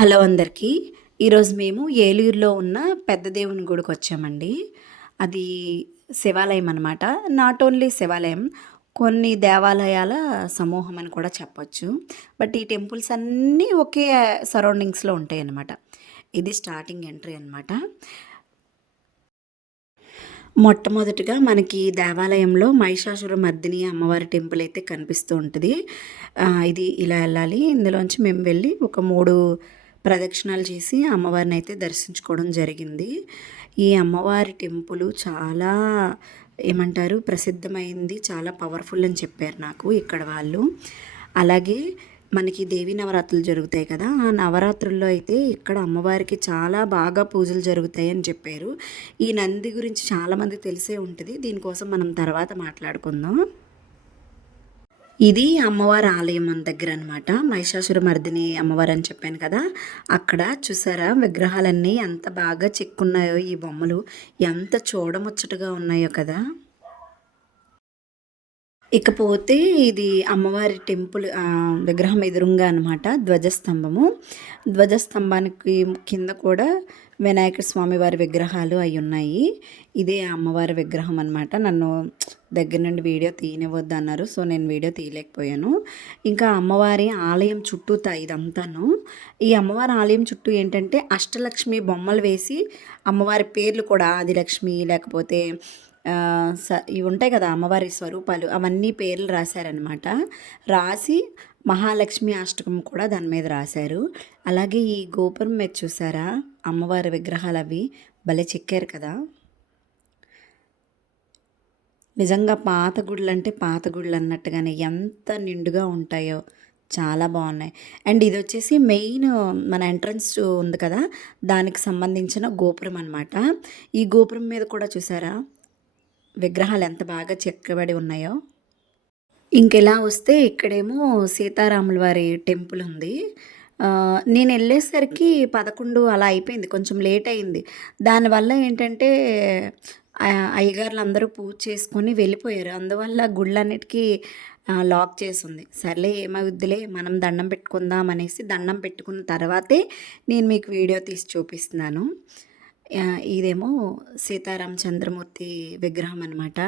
Hello అందరికీ. ఈరోజు మేము ఏలూరులో ఉన్న పెద్ద దేవుని గుడికొచ్చామండి. అది శివాలయం అనమాట. నాట్ ఓన్లీ శివాలయం, కొన్ని దేవాలయాల సమూహం అని కూడా చెప్పొచ్చు. బట్ ఈ టెంపుల్స్ అన్నీ ఒకే సరౌండింగ్స్‌లో ఉంటాయన్నమాట. ఇది స్టార్టింగ్ ఎంట్రీ అనమాట. మొట్టమొదటిగా మనకి దేవాలయంలో మహిషాసురమర్దిని అమ్మవారి టెంపుల్ అయితే కనిపిస్తూ ఉంటది. ఇది ఇలా ఎళ్ళాలి. ఇందులోంచి మేము వెళ్ళి ఒక 3 ప్రదక్షిణాలు చేసి అమ్మవారినైతే దర్శించుకోవడం జరిగింది. ఈ అమ్మవారి టెంపులు చాలా ఏమంటారు ప్రసిద్ధమైంది. చాలా పవర్‌ఫుల్ అని చెప్పారు నాకు ఇక్కడ వాళ్ళు. అలాగే మనకి దేవీ నవరాత్రులు జరుగుతాయి కదా! ఆ నవరాత్రుల్లో అయితే ఇక్కడ అమ్మవారికి చాలా బాగా పూజలు జరుగుతాయని చెప్పారు. ఈ నంది గురించి చాలామందికి తెలిసే ఉంటది. దీనికోసం మనం తర్వాత మాట్లాడుకుందాం. ఇది అమ్మవారి ఆలయం మన దగ్గర అనమాట. మహిషాసురమర్దిని అమ్మవారు అని చెప్పాను కదా! అక్కడ చూసారా విగ్రహాలన్నీ ఎంత బాగా చెక్కున్నాయో ఈ బొమ్మలు. ఎంత చూడముచ్చటగా ఉన్నాయో కదా! ఇకపోతే ఇది అమ్మవారి టెంపుల్ విగ్రహం ఎదురుంగా అనమాట ధ్వజస్తంభము. ధ్వజస్తంభానికి కింద కూడా వినాయక స్వామి వారి విగ్రహాలు అయ్యున్నాయి. ఇదే అమ్మవారి విగ్రహం అనమాట. నన్ను దగ్గర నుండి వీడియో తీయనివ్వద్దు అన్నారు. సో, నేను వీడియో తీయలేకపోయాను. ఇంకా అమ్మవారి ఆలయం చుట్టూతా ఇదంతాను. ఈ అమ్మవారి ఆలయం చుట్టూ ఏంటంటే అష్టలక్ష్మి బొమ్మలు వేసి అమ్మవారి పేర్లు కూడా ఆదిలక్ష్మి లేకపోతే ఇవి ఉంటాయి కదా అమ్మవారి స్వరూపాలు అవన్నీ పేర్లు రాశారనమాట. రాసి మహాలక్ష్మి అష్టకం కూడా దాని మీద రాశారు. అలాగే ఈ గోపురం మీద చూసారా అమ్మవారి విగ్రహాలు అవి భలే చెక్కారు కదా! నిజంగా పాత గుడులు అంటే పాత గుడులు అన్నట్టుగానే ఎంత నిండుగా ఉంటాయో చాలా బాగున్నాయి. అండ్ ఇది వచ్చేసి మెయిన్ మన ఎంట్రన్స్ ఉంది కదా దానికి సంబంధించిన గోపురం అనమాట. ఈ గోపురం మీద కూడా చూసారా విగ్రహాలు ఎంత బాగా చెక్కబడి ఉన్నాయో. ఇంకెలా వస్తే ఇక్కడేమో సీతారాముల వారి టెంపుల్ ఉంది. నేను వెళ్ళేసరికి 11 అలా అయిపోయింది. కొంచెం లేట్ అయింది. దానివల్ల ఏంటంటే అయ్యగారులు అందరూ పూజ చేసుకొని వెళ్ళిపోయారు. అందువల్ల గుళ్ళన్నిటికీ లాక్ చేసుంది. సర్లే ఏమవుద్దిలే మనం దండం పెట్టుకుందాం అనేసి దండం పెట్టుకున్న తర్వాతే నేను మీకు వీడియో తీసి చూపిస్తున్నాను. ఇదేమో సీతారామచంద్రమూర్తి విగ్రహం అనమాట.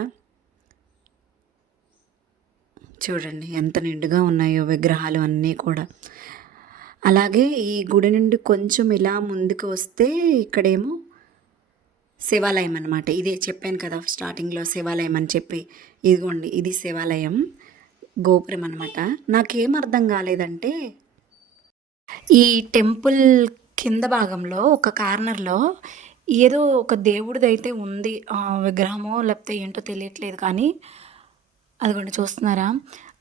చూడండి ఎంత నిండుగా ఉన్నాయో విగ్రహాలు అన్నీ కూడా. అలాగే ఈ గుడి నుండి కొంచెం ఇలా ముందుకు వస్తే ఇక్కడేమో శివాలయం అనమాట. ఇదే చెప్పాను కదా స్టార్టింగ్‌లో శివాలయం అని చెప్పి. ఇదిగోండి ఇది శివాలయం గోపురం అనమాట. నాకేం అర్థం కాలేదంటే ఈ టెంపుల్ కింద భాగంలో ఒక కార్నర్‌లో ఏదో ఒక దేవుడిదైతే ఉంది. విగ్రహమో లేకపోతే ఏంటో తెలియట్లేదు కానీ అదిగోండి చూస్తున్నారా?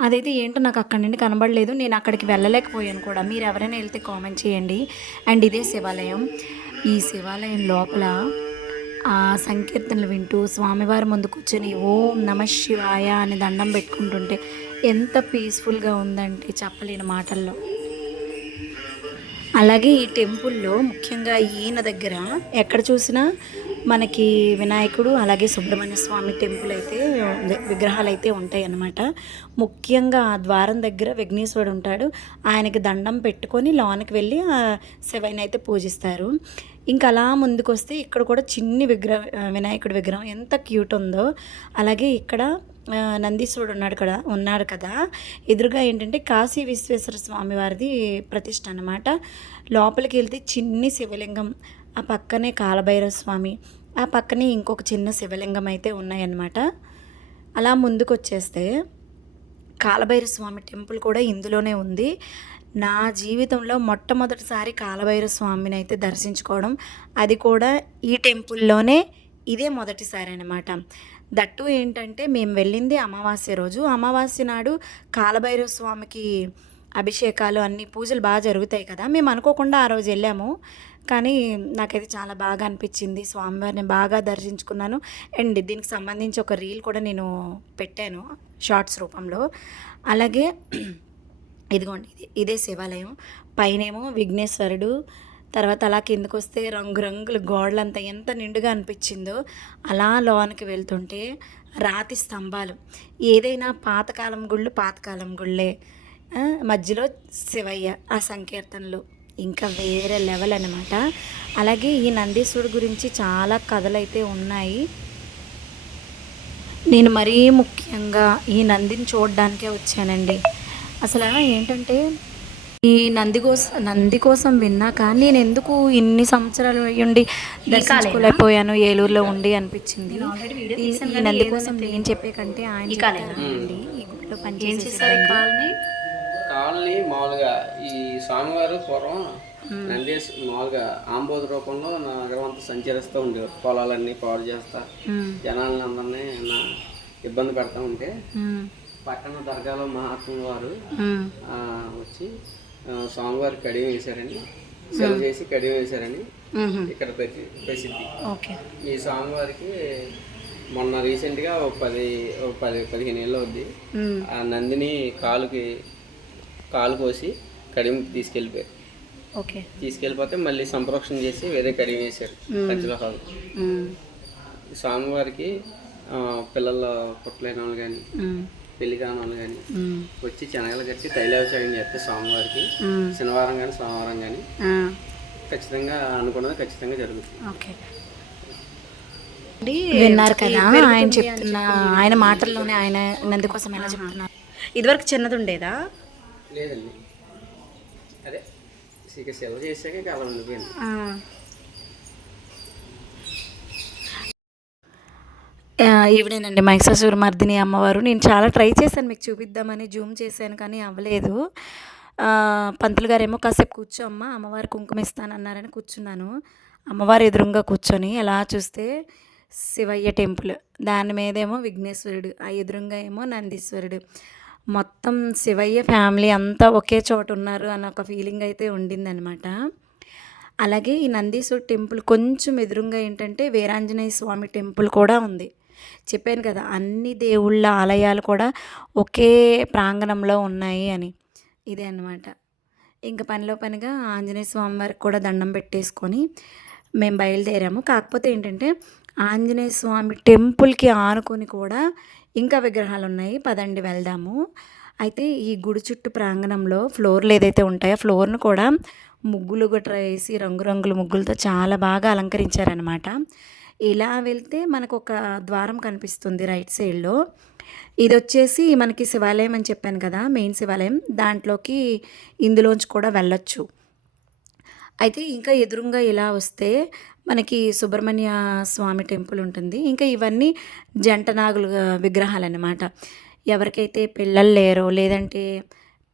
అదైతే ఏంటో నాకు అక్కడి నుండి కనబడలేదు. నేను అక్కడికి వెళ్ళలేకపోయాను కూడా. మీరు ఎవరైనా వెళ్తే కామెంట్ చేయండి. అండ్ ఇదే శివాలయం. ఈ శివాలయం లోపల సంకీర్తనలు వింటూ స్వామివారి ముందు కూర్చొని ఓం నమః శివాయ అని దండం పెట్టుకుంటుంటే ఎంత పీస్‌ఫుల్‌గా ఉందంటే చెప్పలేని మాటల్లో. అలాగే ఈ టెంపుల్‌లో ముఖ్యంగా ఈయన దగ్గర ఎక్కడ చూసినా మనకి వినాయకుడు, అలాగే సుబ్రహ్మణ్య స్వామి టెంపుల్ అయితే విగ్రహాలైతే ఉంటాయన్నమాట. ముఖ్యంగా ఆ ద్వారం దగ్గర విఘ్నేశ్వరుడు ఉంటాడు. ఆయనకి దండం పెట్టుకొని లోనికి వెళ్ళి శివయ్యనైతే పూజిస్తారు. ఇంకా అలా ముందుకొస్తే ఇక్కడ కూడా చిన్ని వినాయకుడి విగ్రహం ఎంత క్యూట్ ఉందో. అలాగే ఇక్కడ నందీశ్వరుడు ఉన్నాడు కదా ఎదురుగా ఏంటంటే కాశీ విశ్వేశ్వర స్వామి వారిది ప్రతిష్ఠ అనమాట. లోపలికి వెళ్తే చిన్ని శివలింగం, ఆ పక్కనే కాలభైరవ స్వామి, ఆ పక్కనే ఇంకొక చిన్న శివలింగం అయితే ఉన్నాయన్నమాట. అలా ముందుకు వచ్చేస్తే కాలభైరవ స్వామి టెంపుల్ కూడా ఇందులోనే ఉంది. నా జీవితంలో మొట్టమొదటిసారి కాలభైరవ స్వామిని అయితే దర్శించుకోవడం, అది కూడా ఈ టెంపుల్లోనే ఇదే మొదటిసారి అనమాట. దట్టు ఏంటంటే మేము వెళ్ళింది అమావాస్య రోజు. అమావాస్య నాడు కాలభైరవ స్వామికి అభిషేకాలు అన్ని పూజలు బాగా జరుగుతాయి కదా. మేము అనుకోకుండా ఆ రోజు వెళ్ళాము. కానీ నాకైతే చాలా బాగా అనిపించింది. స్వామివారిని బాగా దర్శించుకున్నాను. అండ్ దీనికి సంబంధించి ఒక రీల్ కూడా నేను పెట్టాను షార్ట్స్ రూపంలో. అలాగే ఇదిగోండి ఇదే శివాలయం. పైనేమో విఘ్నేశ్వరుడు, తర్వాత అలా కిందకొస్తే రంగురంగుల గోడలంతా ఎంత నిండుగా అనిపించిందో. అలా లోనికి వెళ్తుంటే రాతి స్తంభాలు. ఏదైనా పాతకాలం గుళ్ళే. మధ్యలో శివయ్య ఆ సంకీర్తనలు ఇంకా వేరే లెవెల్ అనమాట. అలాగే ఈ నందీశ్వరుడు గురించి చాలా కథలైతే ఉన్నాయి. నేను మరీ ముఖ్యంగా ఈ నందిని చూడడానికే వచ్చానండి. అసలు ఏంటంటే ఈ నంది కోసం విన్నాక నేనెందుకు ఇన్ని సంవత్సరాలు అయ్యుండి దర్శించుకోలేకపోయాను ఏలూరులో ఉండి అనిపించింది. ఈ నంది కోసం నేను చెప్పే కంటే ఆయన చెప్తారండి ఈ గుడిలో పనిచేసేసారు. కాలనీ మామూలుగా ఈ స్వామివారు పూర్వం నందేశ్ మామూలుగా ఆంబోధ రూపంలో నగరం అంతా సంచరిస్తూ ఉండేవారు. పొలాలన్నీ పాడు చేస్తా జనాలని అందరినీ ఇబ్బంది పెడతా ఉంటే పట్టణ దర్గాలో మహాత్ముల వారు వచ్చి స్వామివారి కడియం వేశారని, సెలవు చేసి కడియం వేశారని ఇక్కడ ప్రసిద్ధి. ఈ స్వామివారికి మొన్న రీసెంట్గా ఒక 15 ఏళ్ళు అవుద్ది. ఆ నందిని కాలు కోసి కడియం తీసుకెళ్ళిపోయారు. తీసుకెళ్ళిపోతే మళ్ళీ సంప్రోక్షణ చేసి వేరే కడియం వేశారు పంచలోహాలు. స్వామివారికి పిల్లల పుట్టలేని వాళ్ళు కానీ పెళ్లి కాని వాళ్ళు కానీ వచ్చి శనగలు కట్టి తైలాభిషేకం చేస్తే స్వామివారికి శనివారం కానీ సోమవారం కానీ ఖచ్చితంగా అనుకున్నది ఖచ్చితంగా జరుగుతుంది. విన్నారు కదా ఆయన చెప్తున్న, ఆయన మాటల్లోనే ఆయన నంది కోసం ఎలా చెప్తున్నారు. ఇదివరకు చిన్నది ఉండేదా? లేదండి, అదే ఇక సెలవు చేశాక ఇంకా అలా ఉండిపోయింది. ఈవిడేనండి మహిషాసురమర్దిని అమ్మవారు. నేను చాలా ట్రై చేశాను మీకు చూపిద్దామని, జూమ్ చేశాను కానీ అవ్వలేదు. పంతులు గారేమో కాసేపు కూర్చో అమ్మ, అమ్మవారి కుంకుమ ఇస్తానన్నారని కూర్చున్నాను. అమ్మవారు ఎదురుగా కూర్చొని ఎలా చూస్తే శివయ్య టెంపుల్, దాని మీదేమో విఘ్నేశ్వరుడు, ఆ ఎదురుగా ఏమో నందీశ్వరుడు. మొత్తం శివయ్య ఫ్యామిలీ అంతా ఒకే చోట ఉన్నారు అన్న ఒక ఫీలింగ్ అయితే ఉండిందనమాట. అలాగే ఈ నందీశ్వరుడు టెంపుల్ కొంచెం ఎదురుగా ఏంటంటే వీరాంజనేయ స్వామి టెంపుల్ కూడా ఉంది. చెప్పాను కదా అన్ని దేవుళ్ళ ఆలయాలు కూడా ఒకే ప్రాంగణంలో ఉన్నాయి అని. ఇదే అన్నమాట. ఇంకా పనిలో పనిగా ఆంజనేయ స్వామి వారికి కూడా దండం పెట్టేసుకొని మేము బయలుదేరాము. కాకపోతే ఏంటంటే ఆంజనేయ స్వామి టెంపుల్కి ఆనుకొని కూడా ఇంకా విగ్రహాలు ఉన్నాయి, పదండి వెళ్దాము. అయితే ఈ గుడి చుట్టూ ప్రాంగణంలో ఫ్లోర్లు ఏదైతే ఉంటాయో ఫ్లోర్ను కూడా ముగ్గులు గట్రా వేసి రంగురంగుల ముగ్గులతో చాలా బాగా అలంకరించారనమాట. ఇలా వెళ్తే మనకు ఒక ద్వారం కనిపిస్తుంది రైట్ సైడ్లో. ఇది వచ్చేసి మనకి శివాలయం అని చెప్పాను కదా, మెయిన్ శివాలయం. దాంట్లోకి ఇందులోంచి కూడా వెళ్ళొచ్చు. అయితే ఇంకా ఎదురుగా ఇలా వస్తే మనకి సుబ్రహ్మణ్య స్వామి టెంపుల్ ఉంటుంది. ఇంకా ఇవన్నీ జంట నాగుల విగ్రహాలు అన్నమాట. ఎవరికైతే పిల్లలు లేరో లేదంటే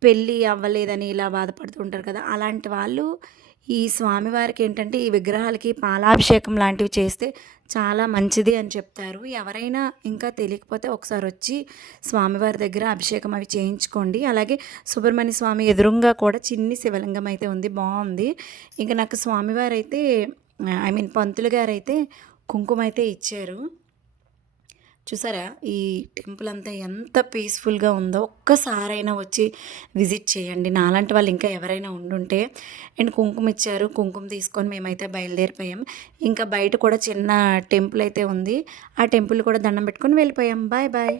పెళ్ళి అవ్వలేదని ఇలా బాధపడుతూ ఉంటారు కదా, అలాంటి వాళ్ళు ఈ స్వామివారికి ఏంటంటే ఈ విగ్రహాలకి పాలాభిషేకం లాంటివి చేస్తే చాలా మంచిది అని చెప్తారు. ఎవరైనా ఇంకా తెలియకపోతే ఒకసారి వచ్చి స్వామివారి దగ్గర అభిషేకం అవి చేయించుకోండి. అలాగే సుబ్రహ్మణ్య స్వామి ఎదురుగా కూడా చిన్ని శివలింగం అయితే ఉంది, బాగుంది. ఇంకా నాకు స్వామివారు అయితే పంతులు గారు అయితే కుంకుమ అయితే ఇచ్చారు. చూసారా ఈ టెంపుల్ అంతా ఎంత పీస్ఫుల్గా ఉందో, ఒక్కసారైనా వచ్చి విజిట్ చేయండి. నాలాంటి వాళ్ళు ఇంకా ఎవరైనా ఉండుంటే. అండ్ కుంకుమ ఇచ్చారు, కుంకుమ తీసుకొని మేమైతే బయలుదేరిపోయాం. ఇంకా బయట కూడా చిన్న టెంపుల్ అయితే ఉంది, ఆ టెంపుల్ కూడా దండం పెట్టుకొని వెళ్ళిపోయాం. Bye bye.